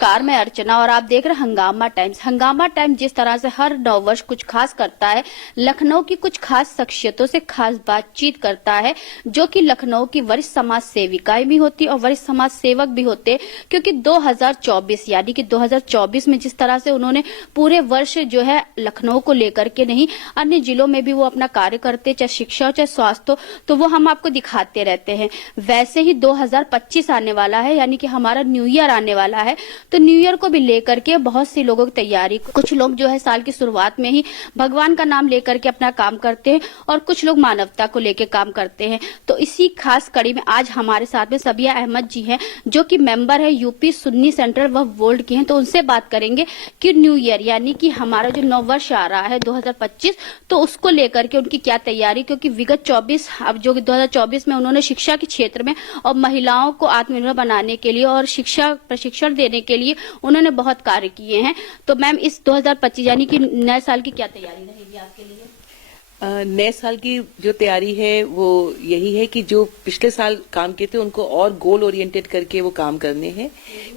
नमस्कार, मैं अर्चना और आप देख रहे हैं हंगामा टाइम्स। हंगामा टाइम्स जिस तरह से हर नववर्ष कुछ खास करता है, लखनऊ की कुछ खास शख्सियतों से खास बातचीत करता है, जो कि लखनऊ की वरिष्ठ समाज सेविकाएं भी होती और वरिष्ठ समाज सेवक भी होते। क्योंकि 2024 यानी कि 2024 में जिस तरह से उन्होंने पूरे वर्ष जो है लखनऊ को लेकर के नहीं, अन्य जिलों में भी वो अपना कार्य करते, चाहे शिक्षा हो चाहे स्वास्थ्य हो, तो वो हम आपको दिखाते रहते हैं। वैसे ही 2025 आने वाला है, यानी कि हमारा न्यू ईयर आने वाला है, तो न्यू ईयर को भी लेकर के बहुत सी लोगों की तैयारी। कुछ लोग जो है साल की शुरुआत में ही भगवान का नाम लेकर के अपना काम करते हैं और कुछ लोग मानवता को लेकर काम करते हैं। तो इसी खास कड़ी में आज हमारे साथ में सबिया अहमद जी हैं, जो कि मेंबर है यूपी सुन्नी सेंट्रल वक्फ बोर्ड की हैं। तो उनसे बात करेंगे कि न्यू ईयर यानी कि हमारा जो नव वर्ष आ रहा है 2025, तो उसको लेकर के उनकी क्या तैयारी, क्योंकि विगत 24 अब जो 2024 में उन्होंने शिक्षा के क्षेत्र में और महिलाओं को आत्मनिर्भर बनाने के लिए और शिक्षा प्रशिक्षण देने के लिए उन्होंने बहुत कार्य किए हैं। तो मैम, इस 2025 यानी कि नए साल की क्या तैयारी रहेगी आपके लिए? नए साल की जो तैयारी है वो यही है कि जो पिछले साल काम किए थे उनको और गोल ओरिएंटेड करके वो काम करने हैं,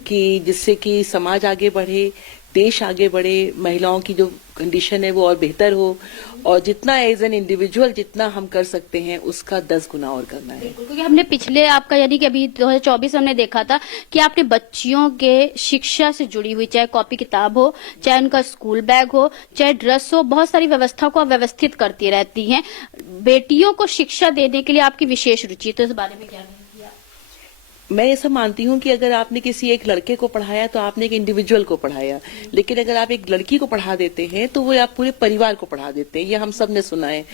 कि जिससे कि समाज आगे बढ़े, देश आगे बढ़े, महिलाओं की जो कंडीशन है वो और बेहतर हो, और जितना एज एन इंडिविजुअल जितना हम कर सकते हैं उसका 10 गुना और करना है। क्योंकि हमने पिछले आपका यानी कि अभी 2024 हमने देखा था कि आपने बच्चियों के शिक्षा से जुड़ी हुई, चाहे कॉपी किताब हो, चाहे उनका स्कूल बैग हो, चाहे ड्रेस हो, बहुत सारी व्यवस्था को आप व्यवस्थित करती रहती हैं। बेटियों को शिक्षा देने के लिए आपकी विशेष रुचि, तो इस बारे में क्या कहेंगी? मैं ऐसा मानती हूँ कि अगर आपने किसी एक लड़के को पढ़ाया तो आपने एक इंडिविजुअल को पढ़ाया, लेकिन अगर आप एक लड़की को पढ़ा देते हैं तो वो आप पूरे परिवार को पढ़ा देते हैं। ये हम सब ने सुना है।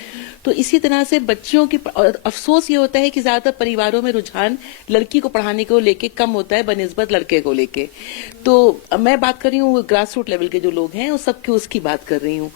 तो इसी तरह से बच्चियों की, और अफसोस ये होता है कि ज्यादातर परिवारों में रुझान लड़की को पढ़ाने को लेके कम होता है बनिस्बत लड़के को लेके। तो मैं बात कर रही हूँ ग्रास रूट लेवल के जो लोग हैं, वो सबकी उसकी बात कर रही हूँ।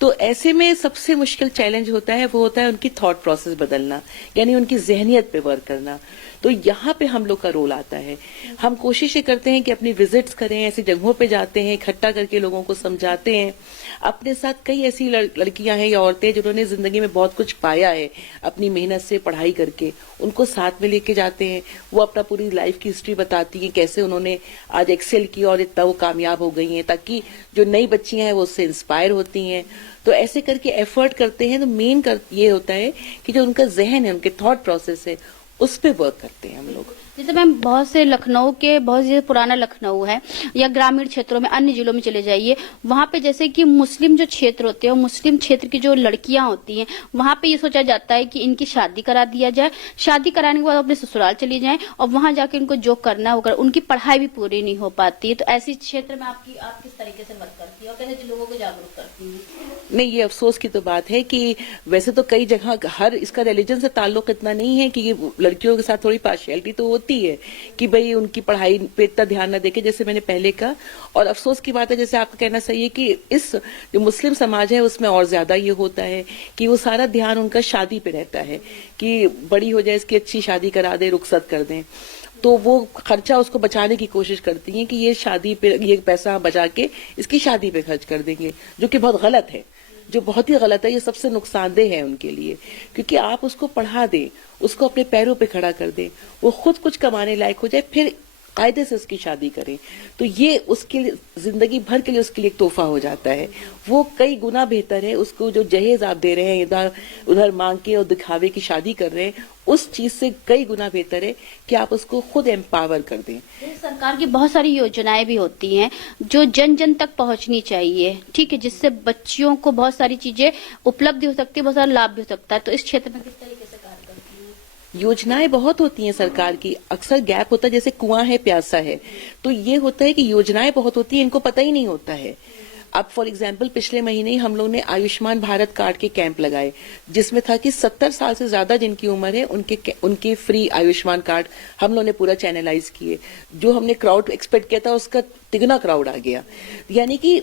तो ऐसे में सबसे मुश्किल चैलेंज होता है वो होता है उनकी थॉट प्रोसेस बदलना, यानी उनकी जहनियत पे वर्क करना। तो यहाँ पे हम लोग का रोल आता है। हम कोशिश ये करते हैं कि अपनी विजिट्स करें, ऐसी जगहों पे जाते हैं, इकट्ठा करके लोगों को समझाते हैं। अपने साथ कई ऐसी लड़कियां हैं या औरतें जिन्होंने जिंदगी में बहुत कुछ पाया है अपनी मेहनत से, पढ़ाई करके, उनको साथ में लेके जाते हैं। वो अपना पूरी लाइफ की हिस्ट्री बताती हैं, कैसे उन्होंने आज एक्सेल किया और इतना वो कामयाब हो गई हैं, ताकि जो नई बच्चियां हैं वो उससे इंस्पायर होती हैं। तो ऐसे करके एफर्ट करते हैं। तो मेन ये होता है कि जो उनका जहन है, उनके थॉट प्रोसेस है, उस पे वर्क करते हैं हम लोग। जैसे मैम, बहुत से लखनऊ के, बहुत से पुराना लखनऊ है या ग्रामीण क्षेत्रों में, अन्य जिलों में चले जाइए, वहाँ पे जैसे कि मुस्लिम जो क्षेत्र होते हैं, मुस्लिम क्षेत्र की जो लड़कियां होती हैं, वहाँ पे ये सोचा जाता है कि इनकी शादी करा दिया जाए, शादी कराने के बाद अपने ससुराल चली जाएं और वहाँ जाके इनको जो करना है वो कर, उनकी पढ़ाई भी पूरी नहीं हो पाती है। तो ऐसी क्षेत्र में आप किस तरीके से वर्क करती है और कैसे लोगों को जागरूक करती है? नहीं, ये अफसोस की तो बात है कि वैसे तो कई जगह हर इसका रिलीजन से ताल्लुक इतना नहीं है, कि लड़कियों के साथ थोड़ी पार्शियलिटी तो होती है कि भाई उनकी पढ़ाई पे इतना ध्यान न देके, जैसे मैंने पहले कहा। और अफसोस की बात है, जैसे आपका कहना सही है, कि इस जो मुस्लिम समाज है उसमें और ज्यादा ये होता है कि वो सारा ध्यान उनका शादी पे रहता है, कि बड़ी हो जाए, इसकी अच्छी शादी करा दे, रुखसत कर दें। तो वो खर्चा उसको बचाने की कोशिश करती हैं कि ये शादी पे, ये पैसा बचा के इसकी शादी पे खर्च कर देंगे, जो कि बहुत गलत है, जो बहुत ही गलत है। ये सबसे नुकसानदेह है उनके लिए, क्योंकि आप उसको पढ़ा दें, उसको अपने पैरों पे खड़ा कर दें, वो खुद कुछ कमाने लायक हो जाए, फिर कायदे से उसकी शादी करें, तो ये उसके लिए जिंदगी भर के लिए उसके लिए एक तोहफा हो जाता है। वो कई गुना बेहतर है, उसको जो जहेज आप दे रहे हैं, इधर उधर मांग के और दिखावे की शादी कर रहे हैं, उस चीज से कई गुना बेहतर है कि आप उसको खुद एम्पावर कर दें। सरकार की बहुत सारी योजनाएं भी होती हैं जो जन जन तक पहुंचनी चाहिए, ठीक है, जिससे बच्चियों को बहुत सारी चीजें उपलब्ध हो सकती है, बहुत सारा लाभ भी हो सकता है। तो इस क्षेत्र में किस तरीके से कार्य करती है? योजनाएं बहुत होती हैं सरकार की, अक्सर गैप होता है, जैसे कुआं है प्यासा है, तो ये होता है कि योजनाएं बहुत होती है, इनको पता ही नहीं होता है। अब फॉर एग्जाम्पल पिछले महीने ही हम लोग ने आयुष्मान भारत कार्ड के कैंप लगाए, जिसमें था कि 70 साल से ज्यादा जिनकी उम्र है उनके फ्री आयुष्मान कार्ड हम लोग ने पूरा चैनलाइज किए। जो हमने क्राउड एक्सपेक्ट किया था उसका तिगुना क्राउड आ गया। यानी कि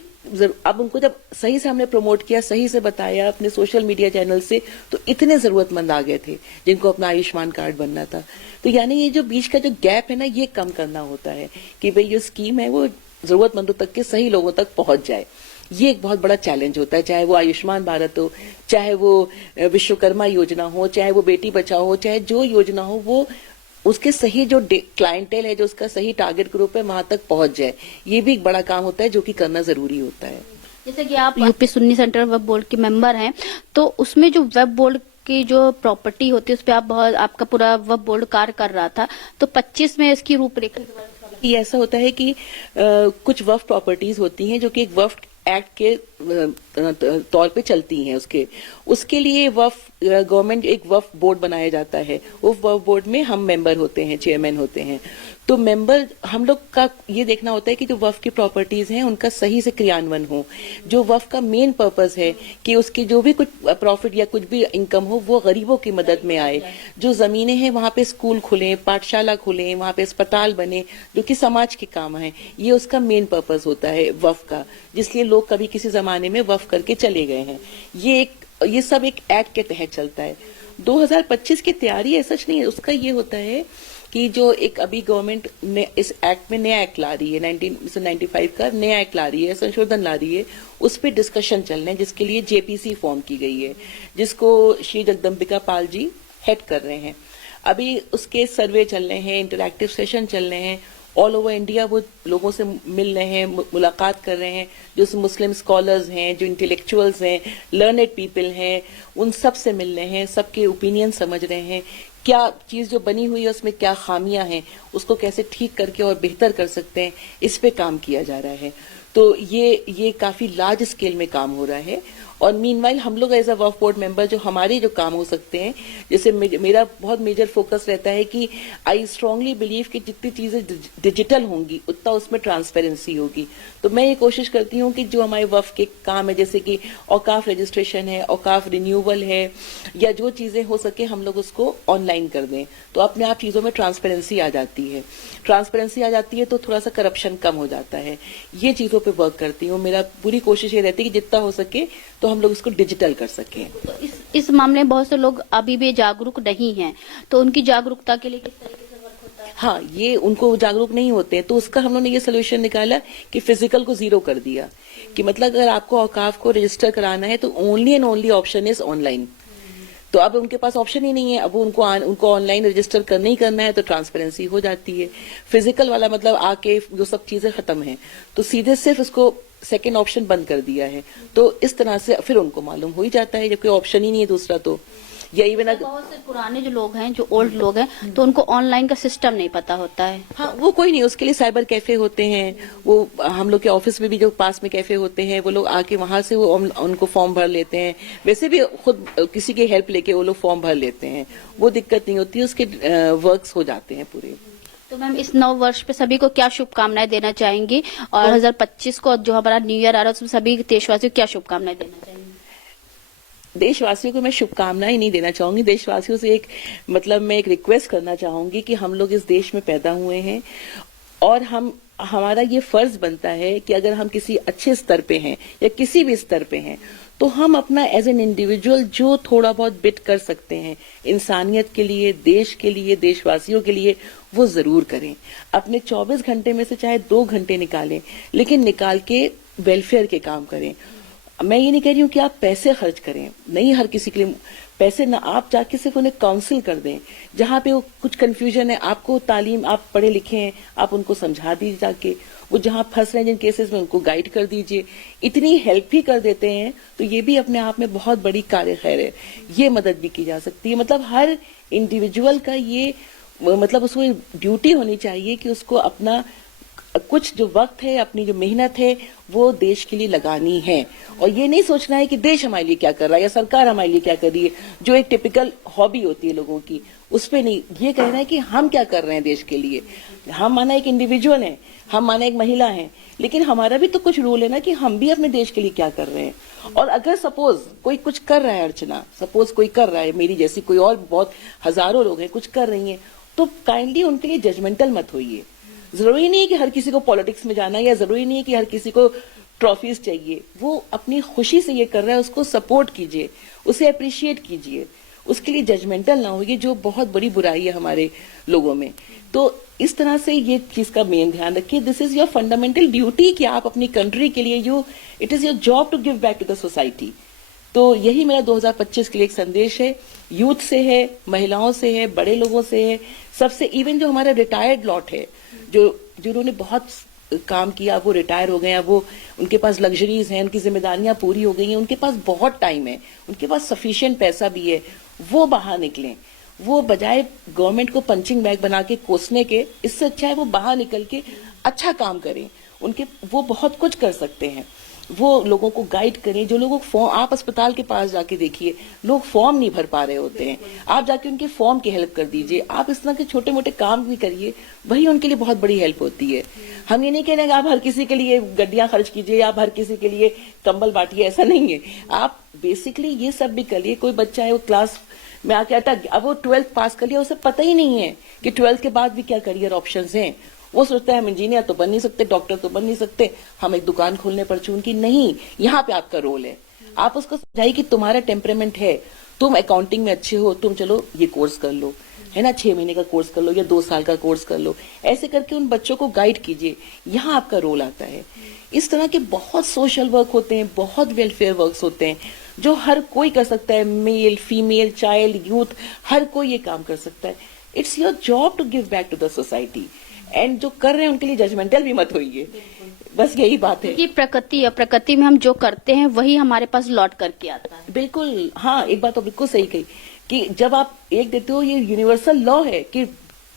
अब उनको जब सही से हमने प्रमोट किया, सही से बताया अपने सोशल मीडिया चैनल से, तो इतने जरूरतमंद आ गए थे जिनको अपना आयुष्मान कार्ड बनना था। तो यानी ये जो बीच का जो गैप है ना, ये कम करना होता है कि भाई जो स्कीम है वो जरूरतमंदों तक के सही लोगों तक पहुंच जाए। ये एक बहुत बड़ा चैलेंज होता है, चाहे वो आयुष्मान भारत हो, चाहे वो विश्वकर्मा योजना हो, चाहे वो बेटी बचाओ हो, चाहे जो योजना हो, वो उसके सही जो क्लाइंटेल है, जो उसका सही टारगेट ग्रुप है, वहां तक पहुंच जाए। ये भी एक बड़ा काम होता है जो कि करना जरूरी होता है। जैसे कि आप UP Sunni central web board के मेंबर हैं, तो उसमें जो वेब बोर्ड की जो प्रॉपर्टी होती है उस पर आप बहुत आपका पूरा वेब बोर्ड कार्य कर रहा था, तो 25 में इसकी रूपरेखा के बारे में थोड़ा ये ऐसा होता है कि कुछ वक्फ प्रॉपर्टीज होती हैं जो कि एक वक्फ एक्ट के तौर पे चलती हैं। उसके लिए वक्फ गवर्नमेंट एक वक्फ बोर्ड बनाया जाता है। उस वक्फ बोर्ड में हम मेंबर होते हैं, चेयरमैन होते हैं। तो मेंबर हम लोग का ये देखना होता है कि जो वक्फ की प्रॉपर्टीज हैं उनका सही से क्रियान्वयन हो। जो वक्फ का मेन पर्पस है कि उसकी जो भी कुछ प्रॉफिट या कुछ भी इनकम हो वो गरीबों की मदद में आए। जो जमीनें हैं वहां पे स्कूल खुले, पाठशाला खुले, वहां पे अस्पताल बने जो कि समाज के काम है। ये उसका मेन पर्पस होता है वक्फ का, जिसलिए लोग कभी किसी जमाने में वक्फ करके चले गए हैं। ये सब एक एक्ट के तहत चलता है। 2025 की तैयारी ऐसा नहीं है। उसका ये होता है कि जो एक अभी गवर्नमेंट ने इस एक्ट में नया एक्ट ला रही है, 1995 का नया एक्ट ला रही है, संशोधन ला रही है, उस पर डिस्कशन चल रहे हैं, जिसके लिए जेपीसी फॉर्म की गई है, जिसको श्री जगदम्बिका पाल जी हेड कर रहे हैं। अभी उसके सर्वे चल रहे हैं, इंटरैक्टिव सेशन चल रहे हैं, ऑल ओवर इंडिया वो लोगों से मिल रहे हैं, मुलाकात कर रहे हैं, जो मुस्लिम स्कॉलर्स हैं, जो इंटेलेक्चुअल्स हैं, लर्नेड पीपल हैं, उन सब से मिल रहे हैं, सबके ओपिनियन समझ रहे हैं। क्या चीज जो बनी हुई है उसमें क्या खामियां हैं, उसको कैसे ठीक करके और बेहतर कर सकते हैं, इस पे काम किया जा रहा है। तो ये काफी लार्ज स्केल में काम हो रहा है। और मीनवाइल हम लोग as a Waqf board member जो हमारे जो काम हो सकते हैं, जैसे मेरा बहुत मेजर फोकस रहता है कि आई स्ट्रांगली बिलीव कि जितनी चीजें डिजिटल होंगी उतना उसमें ट्रांसपेरेंसी होगी। तो मैं ये कोशिश करती हूँ कि जो हमारे वक्फ के काम है, जैसे कि औकाफ रजिस्ट्रेशन है, औकाफ रिन्यूअल है, या जो चीजें हो सके हम लोग उसको ऑनलाइन कर दें, तो अपने आप चीजों में ट्रांसपेरेंसी आ जाती है। ट्रांसपेरेंसी आ जाती है तो थोड़ा सा करप्शन कम हो जाता है। ये चीजों पे वर्क करती हूँ। मेरा पूरी कोशिश ये रहती है कि जितना हो सके तो हम लोग इसको डिजिटल कर सकें। तो इस मामले में बहुत से लोग अभी भी जागरूक नहीं हैं, तो उनकी जागरूकता के लिए किस तरीके से वर्क होता है? हाँ, ये उनको जागरूक नहीं होते हैं, तो उसका हम लोगों ने ये सोल्यूशन निकाला कि फिजिकल को जीरो कर दिया। कि मतलब अगर आपको औकाफ को रजिस्टर कराना है तो only and only option is online. तो अब उनके पास ऑप्शन ही नहीं है, अब उनको ऑनलाइन रजिस्टर करना ही करना है, तो ट्रांसपेरेंसी हो जाती है। फिजिकल वाला मतलब आके जो सब चीजें खत्म है, तो सीधे सिर्फ उसको सेकंड ऑप्शन बंद कर दिया है। तो इस तरह से फिर उनको मालूम हो ही जाता है, जबकि ऑप्शन ही नहीं है दूसरा। तो या इवन अगर बहुत से पुराने जो लोग हैं, जो ओल्ड लोग हैं, तो उनको ऑनलाइन का सिस्टम नहीं पता होता है। हाँ, वो कोई नहीं, उसके लिए साइबर कैफे होते हैं। वो हम लोग के ऑफिस में भी जो पास में कैफे होते हैं, वो लोग आके वहां से वो उनको फॉर्म भर लेते हैं। वैसे भी खुद किसी की हेल्प लेके वो लोग फॉर्म भर लेते हैं, वो दिक्कत नहीं होती, उसके वर्क्स हो जाते हैं पूरे। तो मैम इस नव वर्ष पे सभी को क्या शुभकामनाएं देना चाहेंगी, और 2025 को जो हमारा न्यू ईयर आ रहा है उसमें सभी देशवासियों को क्या शुभकामनाएं देना चाहेंगी? देशवासियों को मैं शुभकामनाएं नहीं देना चाहूंगी। देशवासियों से मैं एक रिक्वेस्ट करना चाहूंगी कि हम लोग इस देश में पैदा हुए हैं, और हमारा ये फर्ज बनता है कि अगर हम किसी अच्छे स्तर पे हैं या किसी भी स्तर पे हैं, तो हम अपना एज एन इंडिविजुअल जो थोड़ा बहुत बिट कर सकते हैं इंसानियत के लिए, देश के लिए, देशवासियों के लिए, वो जरूर करें। अपने 24 घंटे में से चाहे 2 घंटे निकालें, लेकिन निकाल के वेलफेयर के काम करें। मैं ये नहीं कह रही हूँ कि आप पैसे खर्च करें, नहीं, हर किसी के लिए पैसे ना, आप जाके सिर्फ उन्हें काउंसिल कर दें। जहाँ पे वो कुछ कंफ्यूजन है, आपको तालीम, आप पढ़े लिखे हैं, आप उनको समझा दीजिए जाके। वो जहाँ फंस रहे हैं जिन केसेस में, उनको गाइड कर दीजिए। इतनी हेल्प भी कर देते हैं तो ये भी अपने आप में बहुत बड़ी कार्य खैर है। ये मदद भी की जा सकती है। मतलब हर इंडिविजुअल का ये उसको ड्यूटी होनी चाहिए कि उसको अपना कुछ जो वक्त है, अपनी जो मेहनत है, वो देश के लिए लगानी है। और ये नहीं सोचना है कि देश हमारे लिए क्या कर रहा है या सरकार हमारे लिए क्या कर रही है, जो एक टिपिकल हॉबी होती है लोगों की, उस पे नहीं। ये कहना है कि हम क्या कर रहे हैं देश के लिए। हम माना एक इंडिविजुअल है, हम माना एक महिला है, लेकिन हमारा भी तो कुछ रोल है ना कि हम भी अपने देश के लिए क्या कर रहे हैं। और अगर सपोज कोई कुछ कर रहा है, अर्चना सपोज कोई कर रहा है, मेरी जैसी कोई और बहुत हजारों लोग हैं कुछ कर रही हैं, तो काइंडली उनके लिए जजमेंटल मत होइए। जरूरी नहीं है कि हर किसी को पॉलिटिक्स में जाना, या जरूरी नहीं है कि हर किसी को ट्रॉफीज चाहिए। वो अपनी खुशी से ये कर रहा है, उसको सपोर्ट कीजिए, उसे अप्रिशिएट कीजिए, उसके लिए जजमेंटल ना होइए, जो बहुत बड़ी बुराई है हमारे लोगों में। तो इस तरह से ये चीज का मेन ध्यान रखिए। This is your fundamental duty कि आप अपनी कंट्री के लिए it is your job to give back to the society. तो यही मेरा 2025 के लिए एक संदेश है, यूथ से है, महिलाओं से है, बड़े लोगों से है, सबसे, इवन जो हमारा रिटायर्ड लॉट है, जो जिन्होंने बहुत काम किया, वो रिटायर हो गए हैं, वो उनके पास लग्जरीज हैं, उनकी जिम्मेदारियां पूरी हो गई हैं, उनके पास बहुत टाइम है, उनके पास सफिशिएंट पैसा भी है, वो बाहर निकलें। वो बजाय गवर्नमेंट को पंचिंग बैग बना के कोसने के, इससे अच्छा है वो बाहर निकल के अच्छा काम करें। उनके वो बहुत कुछ कर सकते हैं, वो लोगों को गाइड करें। जो लोगों को फॉर्म, आप अस्पताल के पास जाके देखिए, लोग फॉर्म नहीं भर पा रहे होते हैं, आप जाके उनके फॉर्म की हेल्प कर दीजिए। आप इस तरह के छोटे मोटे काम भी करिए, वही उनके लिए बहुत बड़ी हेल्प होती है। हम ये नहीं कह रहे कि आप हर किसी के लिए गड्डियां खर्च कीजिए, आप हर किसी के लिए कंबल बांटिए, ऐसा नहीं है। आप बेसिकली ये सब भी करिए। कोई बच्चा है वो क्लास में आके आता, अब वो 12th पास कर लिया, उसे पता ही नहीं है कि 12th के बाद भी क्या करियर ऑप्शंस हैं। वो सोचता है हम इंजीनियर तो बन नहीं सकते, डॉक्टर तो बन नहीं सकते, हम एक दुकान खोलने पर चून की नहीं, यहाँ पे आपका रोल है। आप उसको समझाइए कि तुम्हारा टेम्परामेंट है, तुम अकाउंटिंग में अच्छे हो, तुम चलो ये कोर्स कर लो, है ना, 6 महीने का कोर्स कर लो या 2 साल का कोर्स कर लो। ऐसे करके उन बच्चों को गाइड कीजिए, यहाँ आपका रोल आता है। इस तरह के बहुत सोशल वर्क होते हैं, बहुत वेलफेयर वर्क्स होते हैं, जो हर कोई कर सकता है, मेल, फीमेल, चाइल्ड, यूथ, हर कोई ये काम कर सकता है। It's your job to give back to the society. And जो कर रहे हैं उनके लिए जजमेंटल भी मत होइए, बस यही बात है। कि प्रकृति में हम जो करते हैं वही हमारे पास लौट करके आता है। बिल्कुल, हाँ, एक बात तो बिल्कुल सही कही कि जब आप एक देते हो, ये यूनिवर्सल लॉ है कि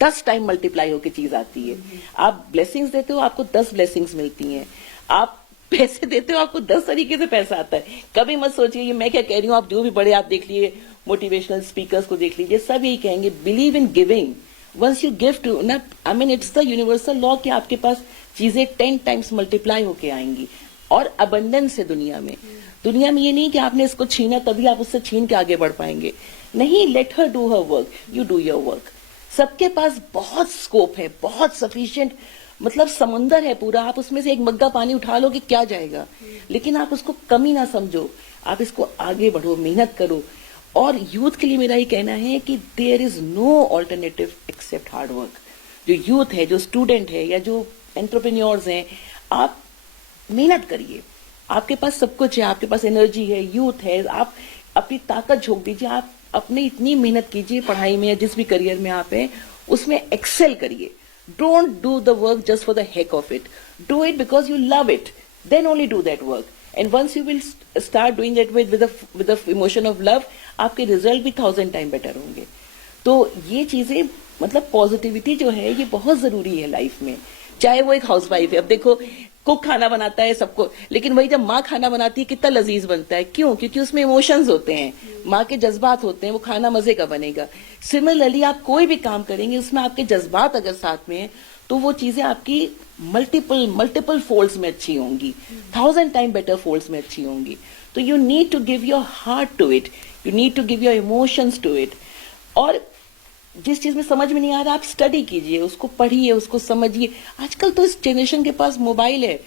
10 टाइम मल्टीप्लाई होकर चीज आती है। आप ब्लेसिंग्स देते हो, आपको 10 ब्लेसिंग्स मिलती हैं। आप पैसे देते हो, आपको 10 तरीके से पैसा आता है। कभी मत सोचिए ये मैं क्या कह रही हूँ, आप जो भी बड़े आप देख लीजिए, मोटिवेशनल स्पीकर्स को देख लीजिए, सब यही कहेंगे, believe in giving. Once you give to ना, I mean it's the universal law कि आपके पास चीजें 10 टाइम्स मल्टीप्लाई होके आएंगी। और अबंडेंस है दुनिया में। दुनिया में ये नहीं कि आपने इसको छीना तभी आप उससे छीन के आगे बढ़ पाएंगे, नहीं। Let her do her work, you do your work. सबके पास बहुत स्कोप है, बहुत सफिशिएंट, मतलब समुंदर है पूरा। आप उसमें से एक मग्गा पानी उठा लो कि क्या जाएगा, लेकिन आप उसको कमी ना समझो, आप इसको आगे बढ़ो, मेहनत करो। और यूथ के लिए मेरा ये कहना है कि there is no alternative except hard work. जो यूथ है, जो स्टूडेंट है, या जो एंटरप्रेन्योर्स हैं, आप मेहनत करिए। आपके पास सब कुछ है, आपके पास एनर्जी है, यूथ है, आप अपनी ताकत झोंक दीजिए। आप अपनी इतनी मेहनत कीजिए पढ़ाई में या जिस भी करियर में आप हैं, उसमें एक्सेल करिए। Don't do the work just for the heck of it, do it because you love it, then only do that work. And once you will start doing that with the emotion of love, आपके result भी 1000 time better होंगे। तो ये चीजें, मतलब positivity जो है, ये बहुत जरूरी है लाइफ में। चाहे वो एक हाउसवाइफ है, अब देखो कुक खाना बनाता है सबको, लेकिन वही जब माँ खाना बनाती है कितना लजीज बनता है। क्यों? क्योंकि उसमें इमोशंस होते हैं, माँ के जज्बात होते हैं, वो खाना मजे का बनेगा। सिमिलरली आप कोई भी काम करेंगे, उसमें आपके जज्बात अगर साथ में है, तो वो चीजें आपकी मल्टीपल फोल्ड्स में अच्छी होंगी, 1000 टाइम बेटर फोल्ड्स में अच्छी होंगी। तो you need to give your heart to it, you need to give your emotions to it. और जिस चीज में समझ में नहीं आ रहा, आप स्टडी कीजिए, उसको पढ़िए, उसको समझिए। आजकल तो इस जनरेशन के पास मोबाइल है,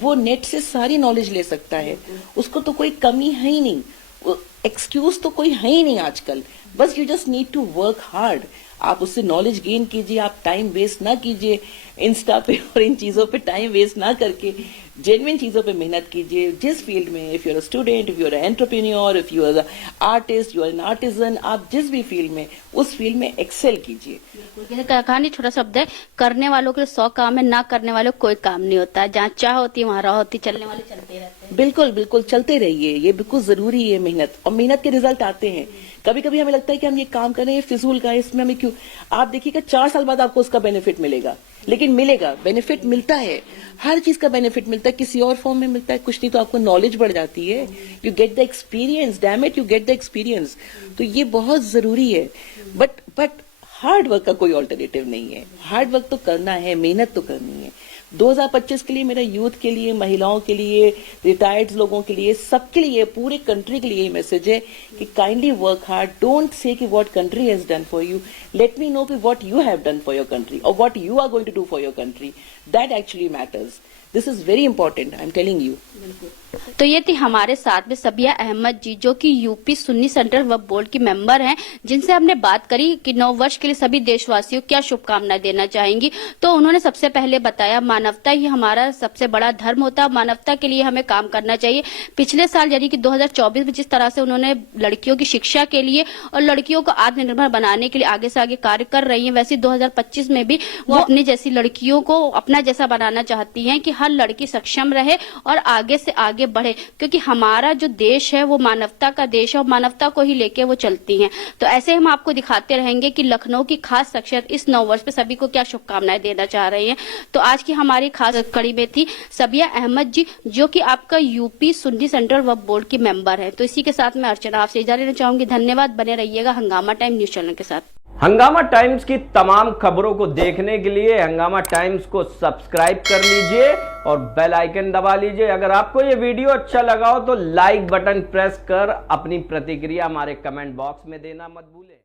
वो नेट से सारी नॉलेज ले सकता है, उसको तो कोई कमी है ही नहीं, एक्सक्यूज तो कोई है ही नहीं आजकल। बस you just need to work hard. आप उससे नॉलेज गेन कीजिए, आप टाइम वेस्ट ना कीजिए इंस्टा पे और इन चीजों पे टाइम वेस्ट ना करके जेन्युइन चीजों पे मेहनत कीजिए। जिस फील्ड में, if you are a student, if you are entrepreneur, if you are a artist, you are an artisan, आप जिस भी फील्ड में, उस फील्ड में एक्सेल कीजिए। जैसे कहा नहीं, छोटा शब्द है, करने वालों के लिए 100 काम है, ना करने वालों को कोई काम नहीं होता है। जहाँ चाह होती है वहाँ राह होती, चलने वाले चलते रहते हैं। बिल्कुल बिल्कुल, चलते रहिए, ये बिल्कुल जरूरी है मेहनत, और मेहनत के रिजल्ट आते हैं। कभी कभी हमें लगता है कि हम ये काम कर रहे हैं फिजूल का है, इसमें हमें क्यों। आप देखिएगा 4 साल बाद आपको उसका बेनिफिट मिलेगा, लेकिन मिलेगा, बेनिफिट मिलता है, हर चीज का बेनिफिट मिलता है, किसी और फॉर्म में मिलता है, कुछ नहीं तो आपको नॉलेज बढ़ जाती है, you get the experience, damn it, you get the experience. तो ये बहुत जरूरी है। बट हार्ड वर्क का कोई ऑल्टरनेटिव नहीं है, हार्ड वर्क तो करना है, मेहनत तो करनी है। 2025 के लिए मेरा यूथ के लिए, महिलाओं के लिए, रिटायर्ड लोगों के लिए, सबके लिए, पूरे कंट्री के लिए मैसेज है कि kindly work hard. Don't say कि what country has done for you, let me know कि what you have done for your country और what you are going to do for your country. That actually matters. This is very important, I am telling you. तो ये थी हमारे साथ में सबिया अहमद जी, जो कि यूपी सुन्नी सेंट्रल वक्फ बोर्ड की मेंबर हैं, जिनसे हमने बात करी कि नव वर्ष के लिए सभी देशवासियों को क्या शुभकामनाएं देना चाहेंगी। तो उन्होंने सबसे पहले बताया मानवता ही हमारा सबसे बड़ा धर्म होता है, मानवता के लिए हमें काम करना चाहिए। पिछले साल यानी कि 2024 में जिस तरह से उन्होंने लड़कियों की शिक्षा के लिए और लड़कियों को आत्मनिर्भर बनाने के लिए आगे से आगे कार्य कर रही हैं, वैसे 2025 में भी वो अपनी जैसी लड़कियों को अपना जैसा बनाना चाहती हैं कि हर लड़की सक्षम रहे और आगे से आगे बढ़े, क्योंकि हमारा जो देश है वो मानवता का देश है और मानवता को ही लेके वो चलती हैं। तो ऐसे हम आपको दिखाते रहेंगे कि लखनऊ की खास शख्सियत इस नव वर्ष पे सभी को क्या शुभकामनाएं देना चाह रही हैं। तो आज की हमारी खास कड़ी में थी सबिया अहमद जी, जो कि आपका यूपी सुन्नी सेंट्रल वक्फ बोर्ड की मेंबर है। तो इसी के साथ मैं अर्चना आपसे इजाजत लेना चाहूंगी। धन्यवाद, बने रहिएगा हंगामा टाइम न्यूज चैनल के साथ। हंगामा टाइम्स की तमाम खबरों को देखने के लिए हंगामा टाइम्स को सब्सक्राइब कर लीजिए और बेल आइकन दबा लीजिए। अगर आपको ये वीडियो अच्छा लगा हो तो लाइक बटन प्रेस कर अपनी प्रतिक्रिया हमारे कमेंट बॉक्स में देना मत भूलें।